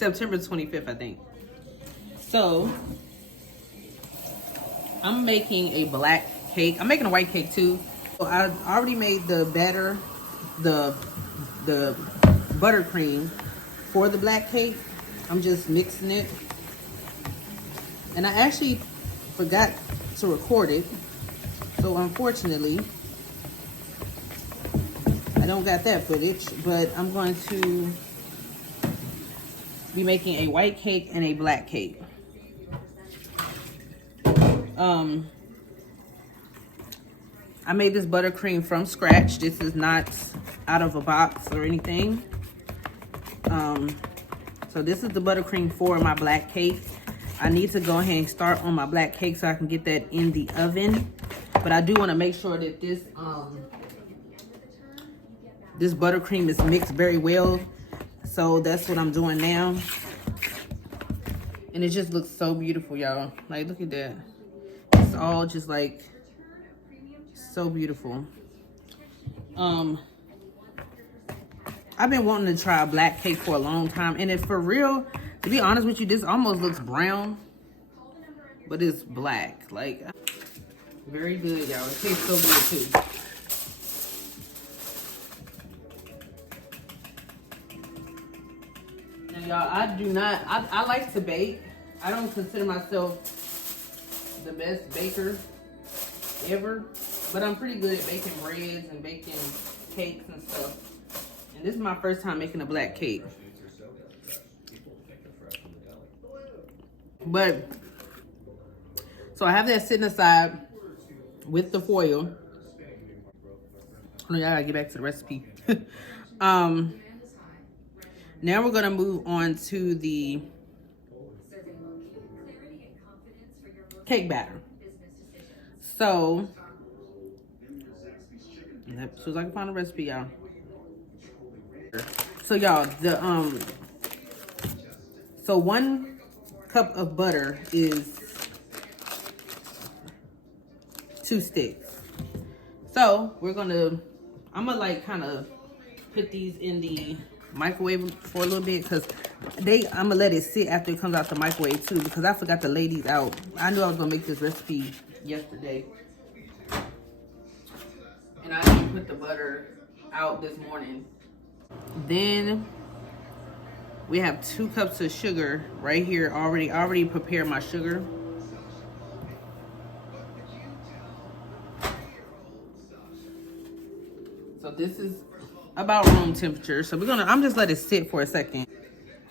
September 25th, I think. So I'm making a black cake. I'm making a white cake too. So I already made the batter, the buttercream for the black cake. I'm just mixing it. And I actually forgot to record it. So unfortunately, I don't got that footage, but I'm going to be making a white cake and a black cake. I made this buttercream from scratch. This is not out of a box or anything. So this is the buttercream for my black cake. I need to go ahead and start on my black cake so I can get that in the oven. But I do want to make sure that this this buttercream is mixed very well. So that's what I'm doing now. And it just looks so beautiful, y'all. Like, look at that. It's all just like so beautiful. I've been wanting to try a black cake for a long time. And if for real, to be honest with you, this almost looks brown, but it's black. Like, very good, y'all. It tastes so good too. Now, y'all, I like to bake. I don't consider myself the best baker ever, but I'm pretty good at baking breads and baking cakes and stuff. And this is my first time making a black cake. But, so I have that sitting aside with the foil. Oh, yeah, I gotta get back to the recipe. Now we're gonna move on to the cake batter. So, as soon as I can find a recipe, y'all. So y'all, so 1 cup of butter is 2 sticks. So I'm gonna like kind of put these in the microwave for a little bit, because I'm gonna let it sit after it comes out the microwave too, because I forgot to lay these out. I knew I was gonna make this recipe yesterday, and I didn't put the butter out this morning. Then we have 2 cups of sugar right here already. I already prepared my sugar. So this is about room temperature. So I'm just let it sit for a second.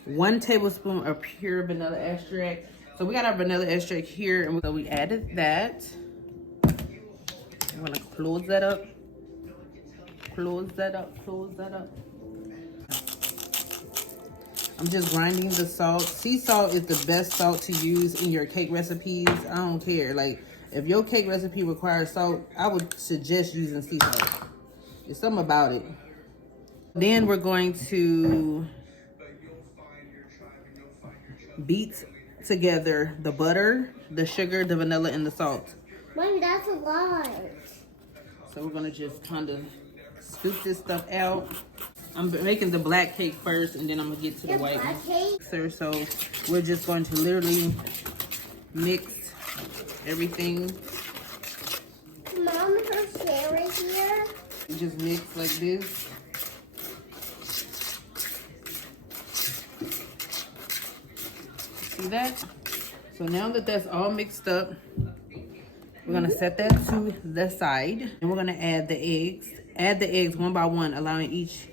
1 tablespoon of pure vanilla extract. So we got our vanilla extract here, and so we added that. I'm gonna close that up. Close that up, close that up. I'm just grinding the salt. Sea salt is the best salt to use in your cake recipes. I don't care. Like, if your cake recipe requires salt, I would suggest using sea salt. There's something about it. Then we're going to beat together the butter, the sugar, the vanilla, and the salt. Mom, that's a lot. So we're gonna just kind of scoop this stuff out. I'm making the black cake first, and then I'm gonna get to the white one. So we're just going to literally mix everything. Mom, her chair right here. Just mix like this. See that? So now that that's all mixed up, we're gonna set that to the side, and we're gonna add the eggs. Add the eggs 1 by 1, allowing each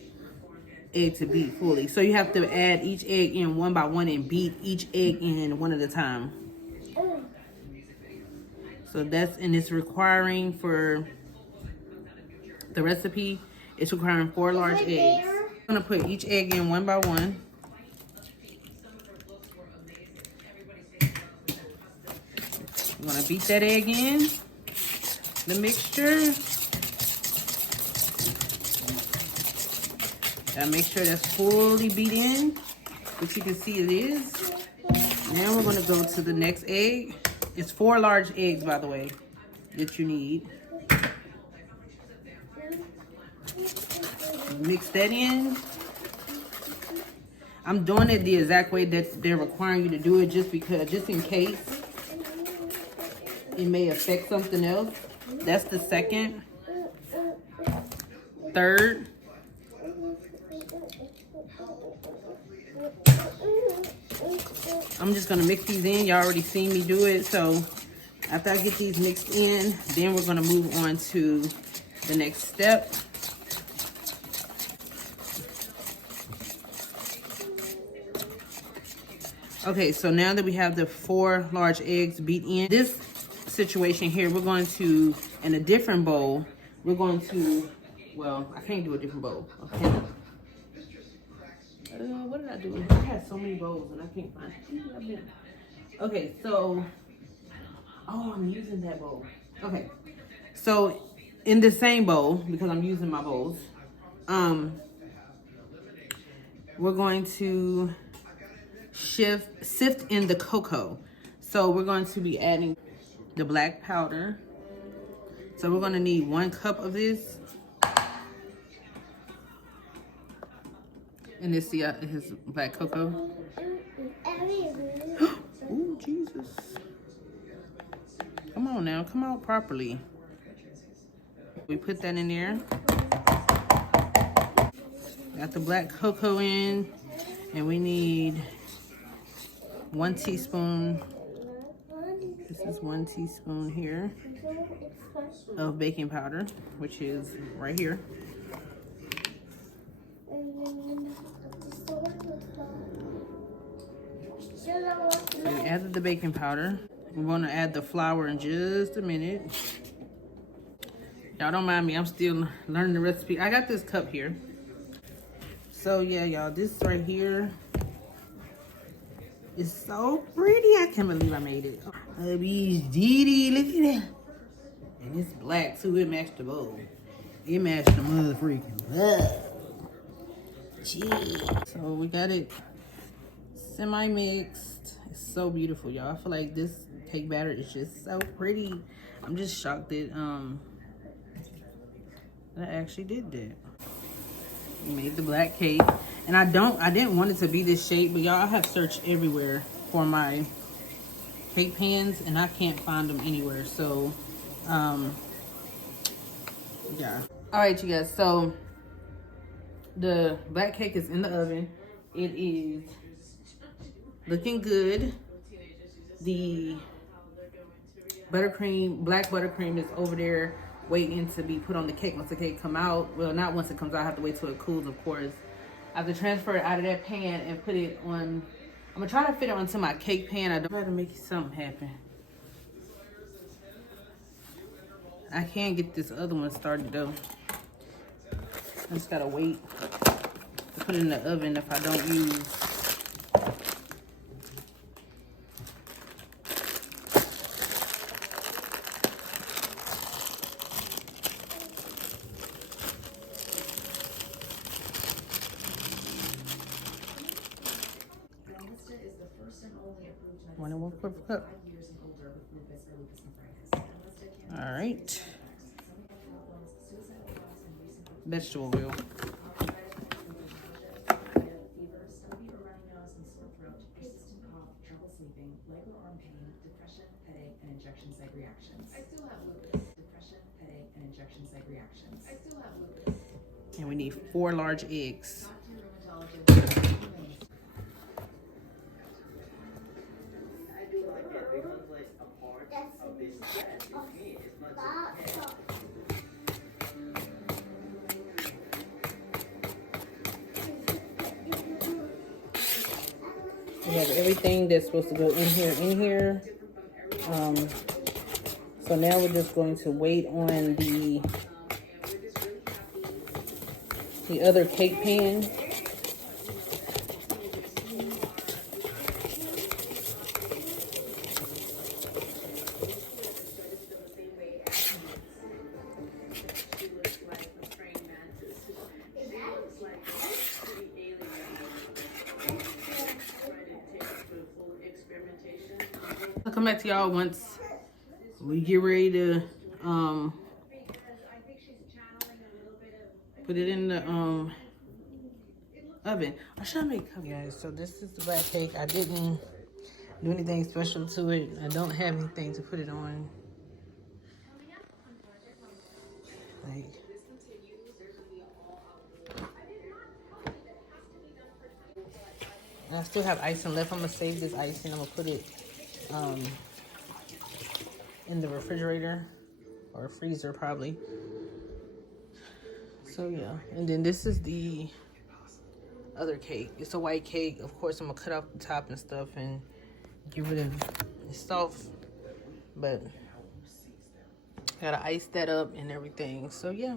egg to beat fully. So you have to add each egg in 1 by 1 and beat each egg in one at a time. So it's requiring for the recipe, it's requiring 4 large eggs. I'm gonna put each egg in 1 by 1. I'm gonna beat that egg in, the mixture. Gotta make sure that's fully beat in, which you can see it is. Now we're gonna go to the next egg. It's 4 large eggs, by the way, that you need. Mix that in. I'm doing it the exact way that they're requiring you to do it, just in case it may affect something else. That's the second. Third. I'm just gonna mix these in. Y'all already seen me do it. So after I get these mixed in, then we're gonna move on to the next step. Okay, so now that we have the 4 large eggs beat in, this situation here, we're going to, in a different bowl, we're going to, well, I can't do a different bowl. Okay. What did I do? I had so many bowls and I can't find it. Okay, so, oh, I'm using that bowl. Okay, so in the same bowl, because I'm using my bowls, we're going to sift in the cocoa. So we're going to be adding the black powder. So we're going to need 1 cup of this. And this his black cocoa. Oh, Jesus. Come on now, come out properly. We put that in there. Got the black cocoa in, and we need 1 teaspoon. This is 1 teaspoon here of baking powder, which is right here. So we added the baking powder. We're gonna add the flour in just a minute. Y'all don't mind me, I'm still learning the recipe. I got this cup here. So yeah, y'all, this right here is so pretty. I can't believe I made it. Hubby's Didi, look at that. And it's black too, it matched the bowl. It matched the mother freaking bowl. Jeez. So we got it semi-mixed. It's so beautiful, y'all. I feel like this cake batter is just so pretty. I'm just shocked that I actually did that. We made the black cake, and I didn't want it to be this shape, but y'all, I have searched everywhere for my cake pans and I can't find them anywhere. So yeah. All right, you guys, so the black cake is in the oven. It is looking good. The buttercream, black buttercream, is over there waiting to be put on the cake once the cake come out. Well, not once it comes out, I have to wait till it cools, of course. I have to transfer it out of that pan and put it on. I'm gonna try to fit it onto my cake pan. I don't try to make something happen. I can't get this other one started though. I just gotta wait to put it in the oven if I don't use. One and 1/4 cup. All right. Vegetable oil. And we need 4 large eggs. We have everything that's supposed to go in here. So now we're just going to wait on the other cake pan. I'll come back to y'all once we get ready to put it in the oven. I should make cupcakes. Guys, so this is the black cake. I didn't do anything special to it. I don't have anything to put it on. Like, and I still have icing left. I'm gonna save this icing. I'm gonna put it in the refrigerator or freezer probably. So yeah, and then this is the other cake. It's a white cake. Of course, I'm gonna cut off the top and stuff and get rid of it's soft, but gotta ice that up and everything. So yeah.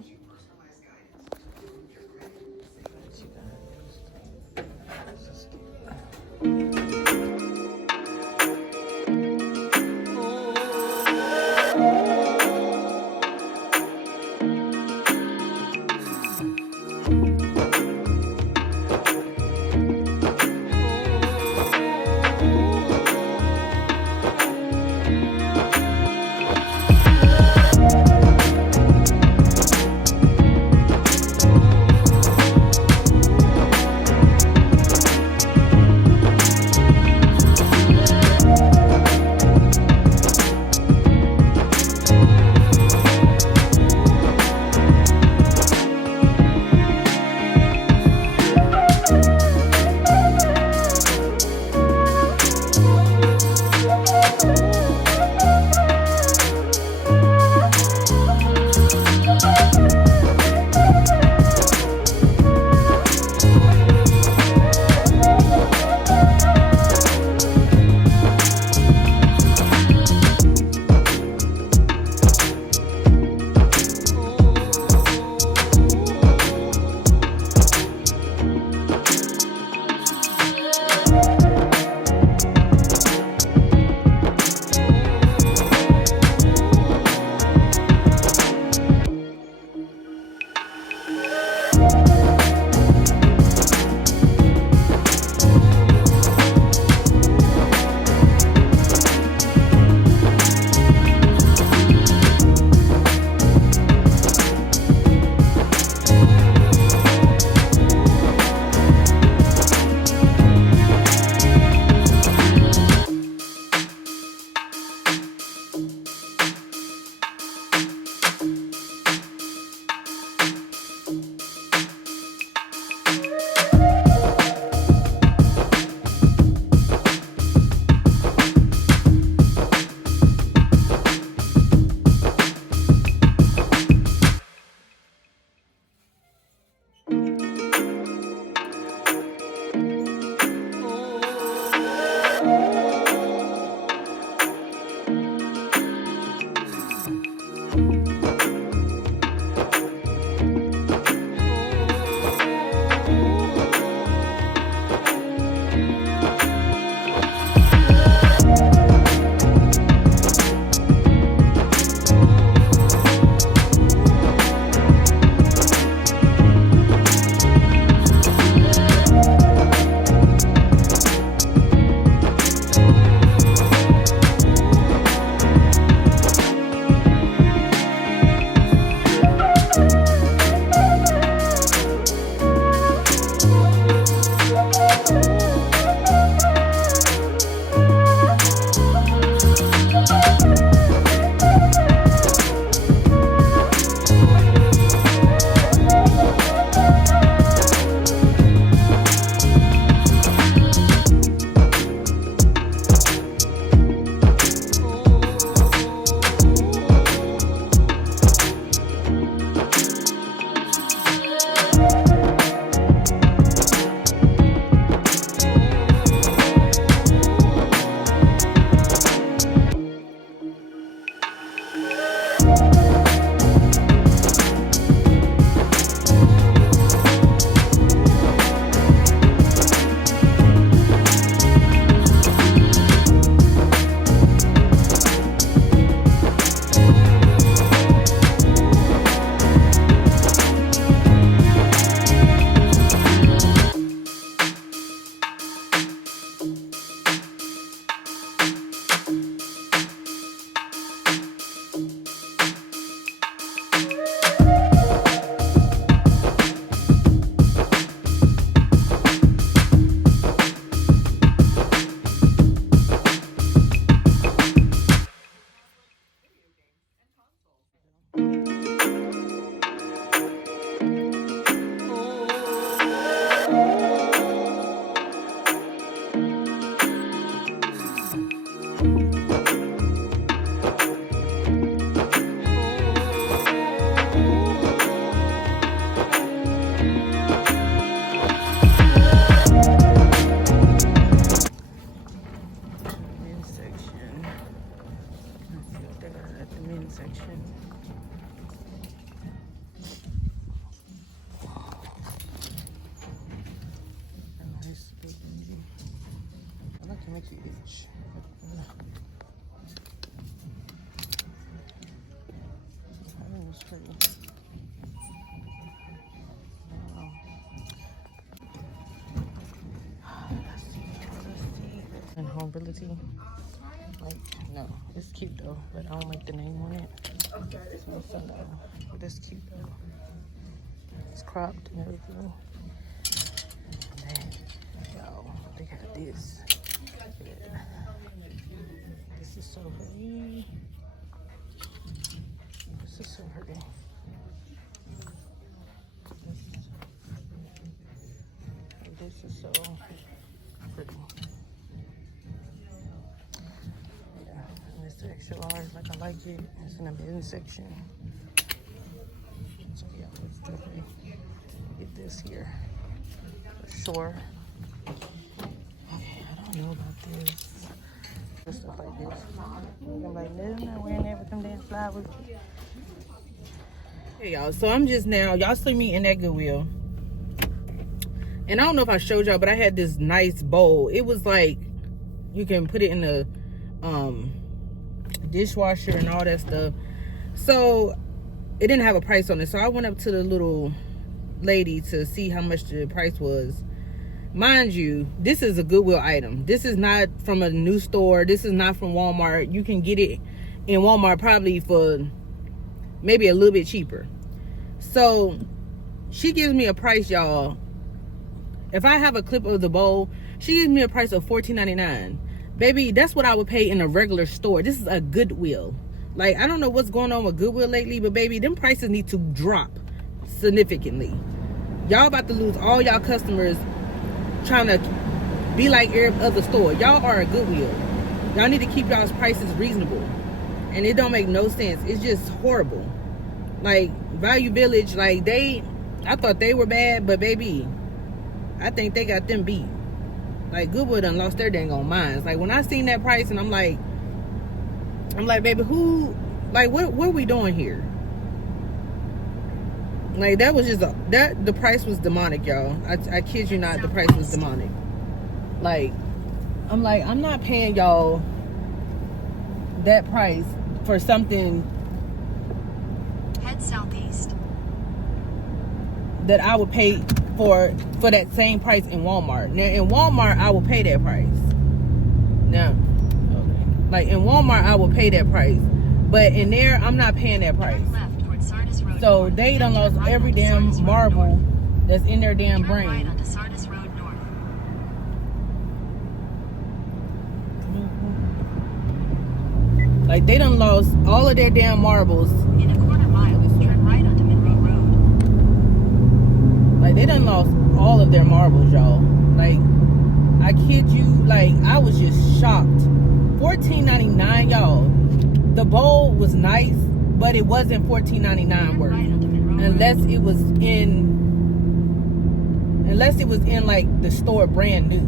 Mickey itch. That is pretty. Let's see. And mobility. Like, no, it's cute though, but I don't like the name on it. Okay. So it's but it's cute though. It's cropped and everything. And then, yo, they got this. Yeah. This is so pretty. This is so pretty. This is so pretty. Yeah, and it's extra large, like I like it. It's in the mid section. So yeah, let's definitely get this here for sure. Okay, I don't know about this. Stuff like this. I'm like, no, I'm not wearing that with them damn flowers. Hey y'all, so I'm just now, y'all see me in that Goodwill. And I don't know if I showed y'all, but I had this nice bowl. It was like, you can put it in the dishwasher and all that stuff. So it didn't have a price on it. So I went up to the little lady to see how much the price was. Mind you, this is a Goodwill item. This is not from a new store. This is not from Walmart. You can get it in Walmart probably for maybe a little bit cheaper. So she gives me a price, y'all. If I have a clip of the bowl, she gives me a price of $14.99. Baby, that's what I would pay in a regular store. This is a Goodwill. Like, I don't know what's going on with Goodwill lately, but baby, them prices need to drop significantly. Y'all about to lose all y'all customers trying to be like every other store. Y'all are a Goodwill. Y'all need to keep y'all's prices reasonable. And it don't make no sense. It's just horrible. Like, Value Village, like, I thought they were bad, but baby, I think they got them beat. Like, Goodwill done lost their dang on minds. Like, when I seen that price and I'm like, baby, who, like, what are we doing here? Like, that was just, the price was demonic, y'all. I kid you not, the price was demonic. Like, I'm like, I'm not paying y'all that price for something. Head southeast. That I would pay for that same price in Walmart. Now, in Walmart, I will pay that price. Now, okay. Like, in Walmart, I will pay that price. But in there, I'm not paying that price. So they done lost every damn marble that's in their damn brain. Like, they done lost all of their damn marbles. In a quarter mile, turn right onto Monroe Road. Like, they done lost all of their marbles, y'all. Like, I kid you, like, I was just shocked. $14.99, y'all. The bowl was nice, but it wasn't $14.99 worth. Unless it was in like the store brand new.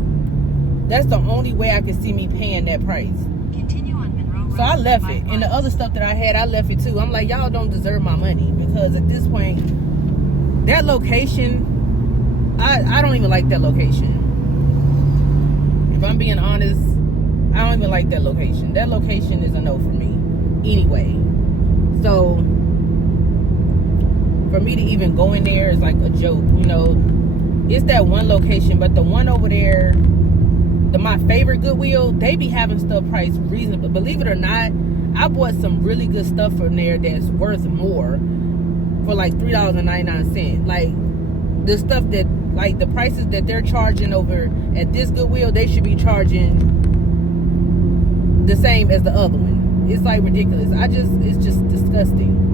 That's the only way I could see me paying that price. Continue on Monroe Road. So I left it. And the other stuff that I had, I left it too. I'm like, y'all don't deserve my money, because at this point, that location, I don't even like that location. If I'm being honest, I don't even like that location. That location is a no for me anyway. So for me to even go in there is like a joke, you know. It's that one location, but the one over there, my favorite Goodwill, they be having stuff priced reasonable. Believe it or not, I bought some really good stuff from there that's worth more for like $3.99. Like, the stuff that, like, the prices that they're charging over at this Goodwill, they should be charging the same as the other one. It's like ridiculous. It's just disgusting.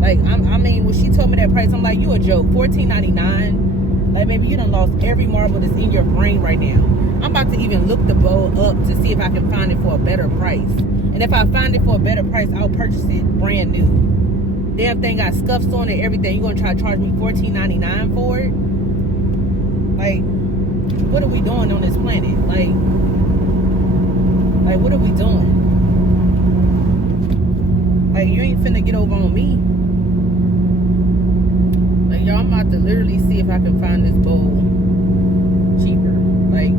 Like, I mean, when she told me that price, I'm like, you a joke. $14.99. Like, baby, you done lost every marble that's in your brain right now. I'm about to even look the bowl up to see if I can find it for a better price. And if I find it for a better price, I'll purchase it brand new. Damn thing got scuffs on it, everything. You gonna try to charge me $14.99 for it? Like, what are we doing on this planet? Like, what are we doing? Like, you ain't finna get over on me. Like, y'all, I'm about to literally see if I can find this bowl cheaper. Like,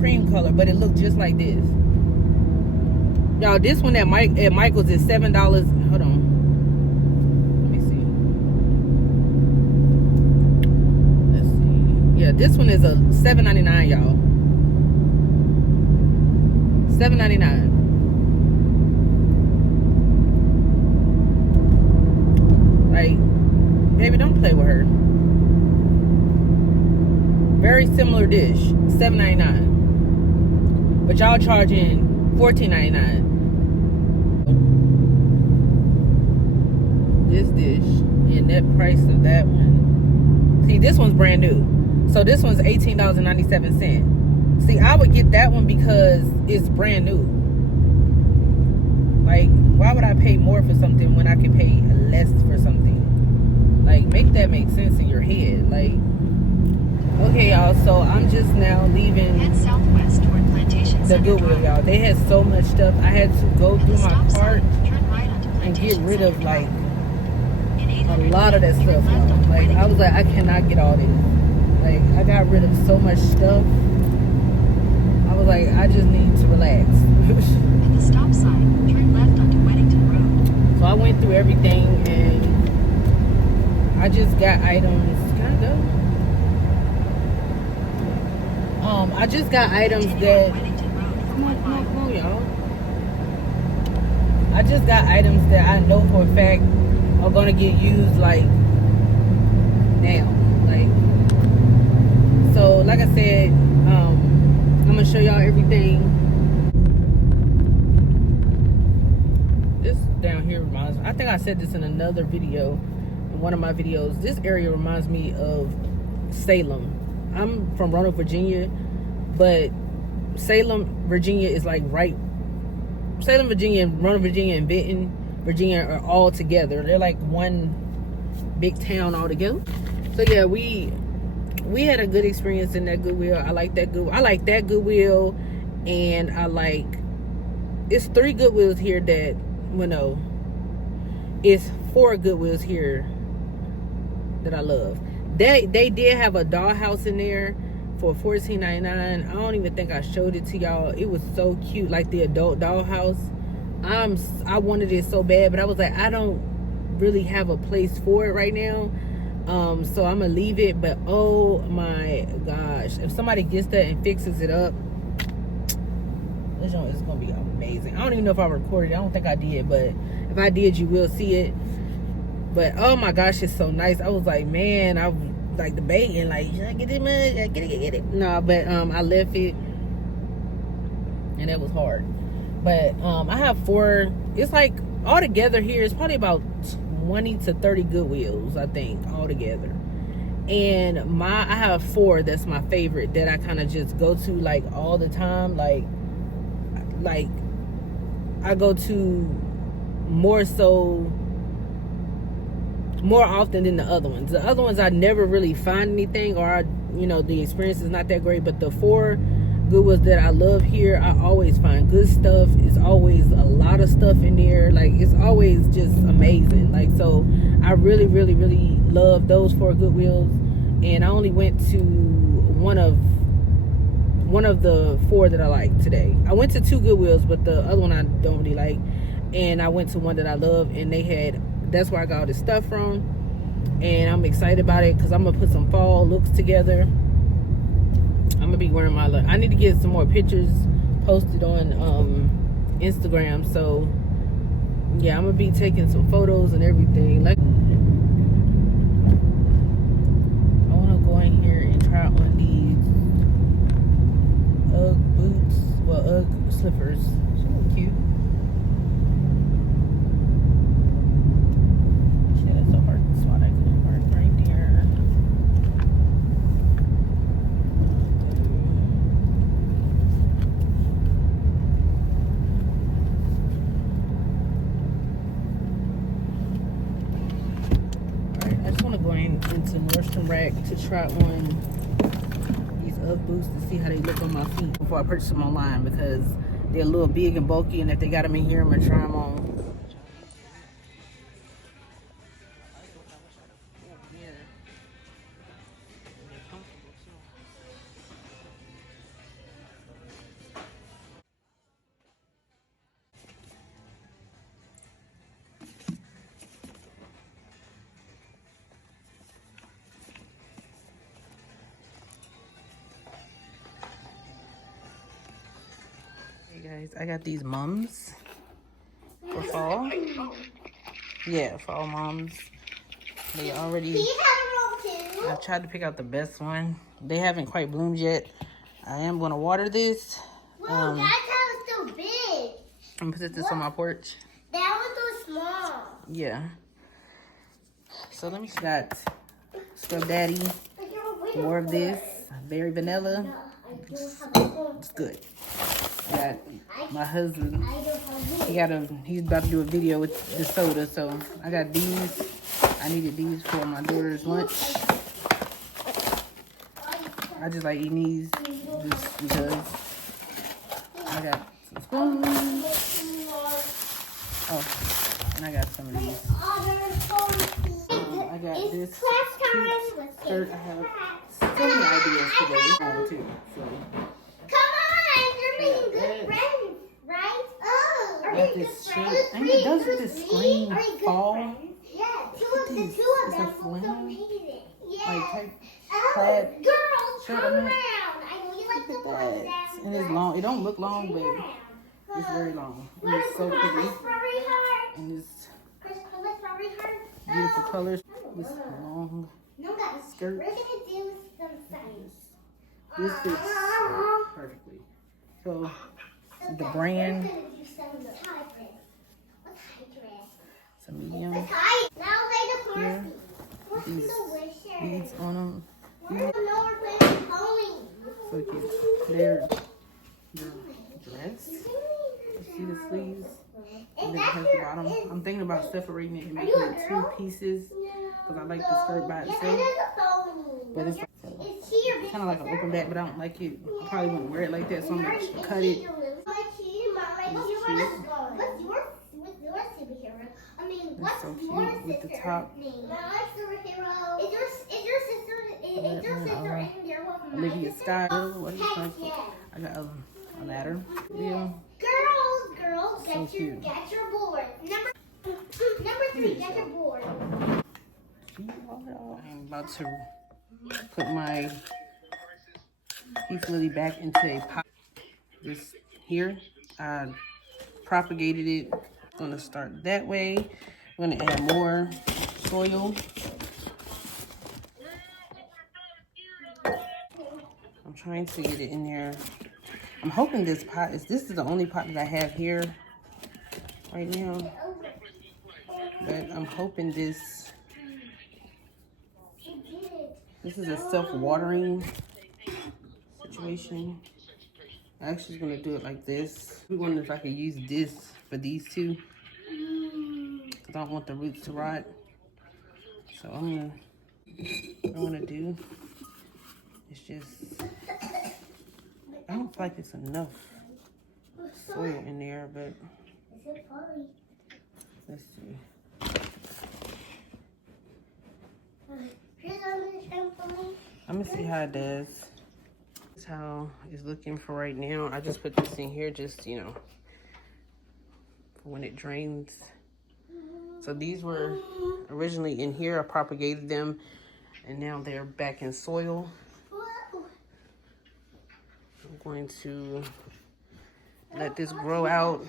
cream color, but it looked just like this. Y'all, this one at Michael's is $7. Hold on. Let me see. Let's see. Yeah, this one is a $7.99, y'all. $7.99. Like, baby, don't play with her. Very similar dish, $7.99. But y'all charging $14.99. This dish and that price of that one. See, this one's brand new. So this one's $18.97. See, I would get that one because it's brand new. Like, why would I pay more for something when I can pay less for something? Like, make that make sense in your head. Like, okay, y'all, so I'm just now leaving Head southwest toward Plantation the Center Goodwill, Drive. y'all. They had so much stuff. I had to go At through the my stop cart sign, turn right onto and get Plantation rid of, Center like, Drive. In a 800 lot of that feet, stuff, turn left y'all. onto Like, I was Weddington. like, I cannot get all this. Like, I got rid of so much stuff. I was like, I just need to relax. At the stop sign, turn left onto Weddington Road. So I went through everything and I just got items. Can I go? I just got items Continue that. on Weddington Road for Come on, 1 come on, mile. come on, y'all. I just got items that I know for a fact are gonna get used like now. Like, so like I said, I'm gonna show y'all everything. This down here reminds me, I think I said this in another video, in one of my videos. This area reminds me of Salem. I'm from Roanoke, Virginia, but Salem, Virginia is like right. Salem, Virginia, and Roanoke, Virginia, and Benton, Virginia are all together. They're like one big town all together. So yeah, we had a good experience in that Goodwill. I like that Goodwill, and it's 3 Goodwills here that, well, no, it's 4 Goodwills here that I love. They did have a dollhouse in there for $14.99. I don't even think I showed it to y'all. It was so cute, like the adult dollhouse. I wanted it so bad, but I was like, I don't really have a place for it right now. So I'm gonna leave it. But oh my gosh, if somebody gets that and fixes it up, this joint is gonna be amazing. I don't even know if I recorded it. I don't think I did, but if I did, you will see it. But oh my gosh, it's so nice. I was like, man, I was like debating, like, should I get this much? Get it. No, but I left it, and it was hard. But I have 4. It's like all together here, it's probably about 20 to 30 Goodwills, I think, all together. And I have 4 that's my favorite that I kind of just go to like all the time. Like I go to more often than the other ones. The other ones I never really find anything, or the experience is not that great. But the 4 Goodwills that I love here, I always find good stuff. It's always a lot of stuff in there. Like, it's always just amazing. Like, so I really, really, really love those 4 Goodwills. And I only went to one of the 4 that I like today. I went to 2 Goodwills, but the other one I don't really like. And I went to one that I love, and that's where I got all this stuff from. And I'm excited about it because I'm gonna put some fall looks together. I'm gonna be wearing I need to get some more pictures posted on Instagram. So yeah, I'm gonna be taking some photos and everything. Like, I wanna go in here and try on these Ugg boots, Ugg slippers. So cute. Shit, that's so hard to spot. I couldn't mark right there. Alright, I just want to go into Nordstrom Rack to try on these Ugg boots to see how they look on my feet before I purchase them online, because they're a little big and bulky, and if they got them in here, I'm gonna try them on. Guys, I got these mums for fall. Yeah, fall mums. They already. Do you have a roll too? I've tried to pick out the best one. They haven't quite bloomed yet. I am gonna water this. Whoa, that was so big. I'm gonna put this on my porch. That was so small. Yeah. So let me got Scrub Daddy. More of this. Very vanilla. It's good. I got my husband. He's about to do a video with the soda, so I got these. I needed these for my daughter's lunch. I just like eating these just because. I got some spoons. Oh, and I got some of these. I got this skirt. I have so many ideas today too. So. Come on, you're being good friends, right? Oh, I got this shirt. And it doesn't this scream fall. Yeah, the two of them It's a flannel. Yeah. Like plaid Girls, shirt come on around. it. I know you like the Look boys at that. And it's long. It don't look long, but it's very long. And it's so pretty. And it's beautiful colors. This long skirt. We're gonna do some signs. This fits perfectly. So the brand, We're gonna do some dress. What's high dress? it's a medium. Now lay the Here. party. What's These delicious? beads on them. No, we're playing homey. So cute. They're dress. You see the sleeves? And then it has the bottom. I'm thinking about separating it and making it two pieces because I like the skirt by itself. But it's kind of like an open back, but I don't like it. I probably wouldn't wear it like that, so I'm going to cut it. It's so cute with the top. Olivia Scott. What is it? I got a ladder. Yeah. Girls, So cute. get your board. Number 3, get your board. I'm about to put my peace lily back into a pot. This here, I propagated it. I'm gonna start that way. I'm gonna add more soil. I'm trying to get it in there. I'm hoping this is the only pot that I have here right now. But I'm hoping this is a self-watering situation. I'm actually gonna do it like this. I wonder if I could use this for these two. Cause I don't want the roots to rot. So what I'm gonna do is just, I don't feel like it's enough soil in there, but let's see. I'm gonna see how it does. This is how it's looking for right now. I just put this in here just, you know, for when it drains. So these were originally in here. I propagated them and now they're back in soil. I'm going to let this grow out.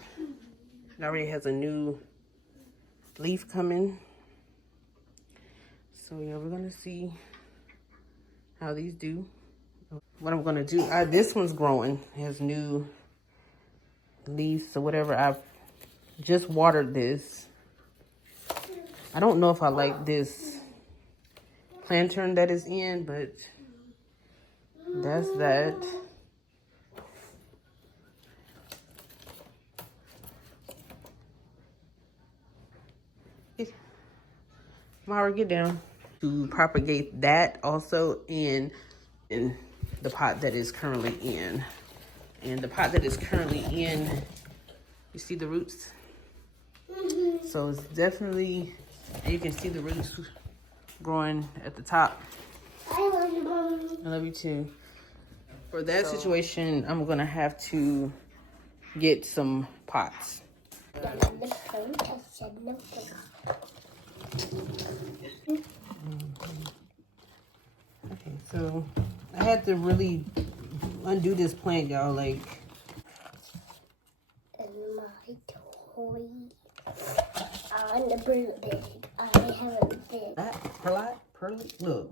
It already has a new leaf coming. So yeah, we're gonna see how these do. What I'm gonna do, this one's growing, it has new leaves or whatever. I've just watered this. I don't know if I like this plantain that is in, but that's that. Mara, get down. To propagate that also in the pot that is currently in. And the pot that is currently in, you see the roots? So it's definitely, and you can see the roots growing at the top. I love you, Mommy. I love you too. For that situation, I'm gonna have to get some pots. Okay, so I had to really undo this plant, y'all. Like, toy on the birthday. I have a big. Pearly. Look,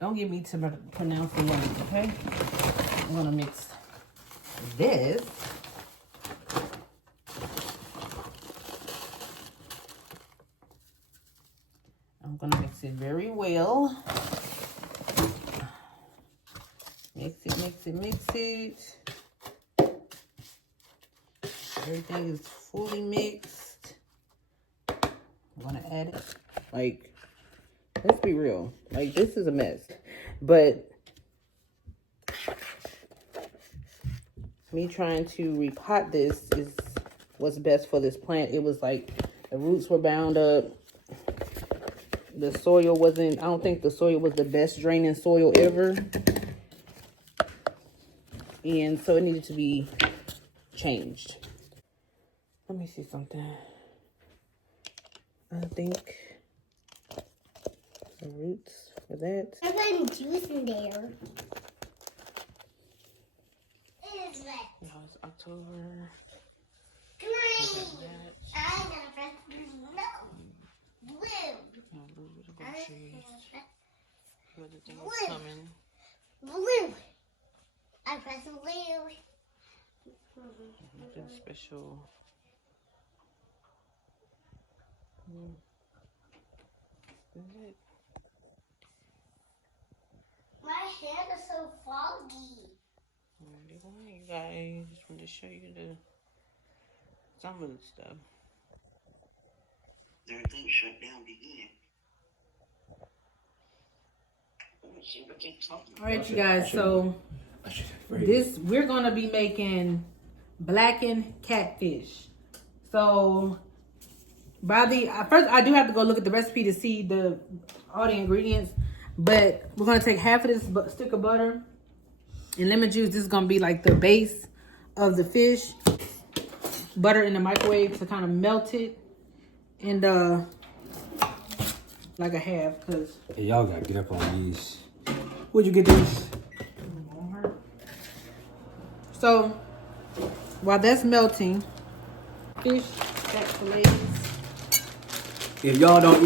don't get me to pronounce the names, okay? I'm gonna mix this. I'm gonna mix it very well. Mix it, mix it, mix it. Everything is fully mixed. I'm gonna add it. Like, let's be real. Like, this is a mess. But me trying to repot this is what's best for this plant. It was like the roots were bound up. The soil wasn't, I don't think the soil was the best draining soil ever. And so it needed to be changed. Let me see something. I think the roots for that. I'm putting juice in there. It's red. Now it's October. Green. I'm gonna press blue. No. Blue. A little bit of a cheese. Other things Blue. coming. Blue. I press blue. Nothing special. Is it? My hand is so foggy. You guys, just want to show you some of the stuff. Everything shut down begin. All right, you guys. So we're gonna be making blackened catfish. So first, I do have to go look at the recipe to see all the ingredients. But we're gonna take half of this stick of butter and lemon juice. This is gonna be like the base of the fish. Butter in the microwave to kind of melt it, and like a half, cause hey, y'all gotta get up on these. where'd you get these? So while that's melting, fish that fillets. If y'all don't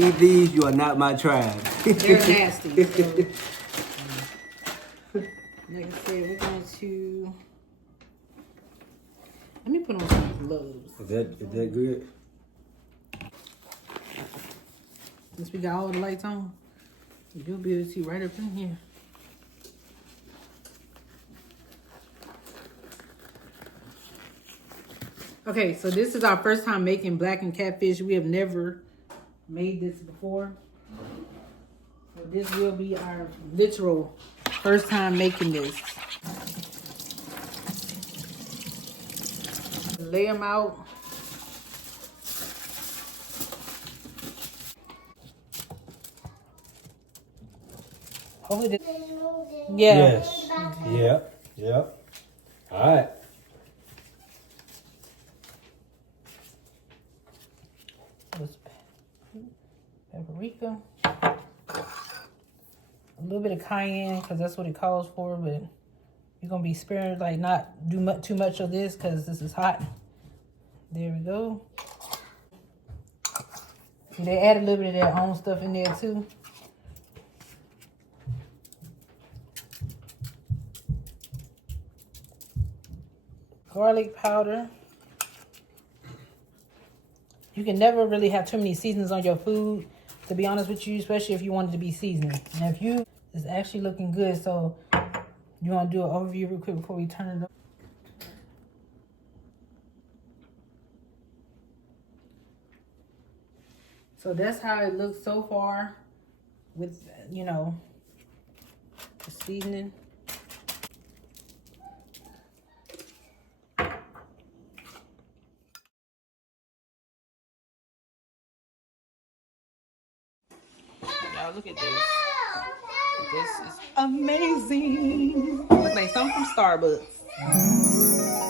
eat these, you are not my tribe. They're nasty. So, like I said, we're going to. Let me put on some gloves. Is that good? Since we got all the lights on, you'll be able to see right up in here. Okay, so this is our first time making blackened catfish. We have never made this before. So this will be our literal first time making this. Lay them out. Hopefully this, yeah. Yes. Yeah. All right. Paprika. A little bit of cayenne because that's what it calls for, but you're gonna be spared, like not do too much of this because this is hot. There we go. See, they add a little bit of their own stuff in there too. Garlic powder. You can never really have too many seasonings on your food, to be honest with you, especially if you want it to be seasoned. And if you, it's actually looking good, so you want to do an overview real quick before we turn it up. So that's how it looks so far with, you know, the seasoning. Y'all look at this. This is amazing. Looks like something from Starbucks.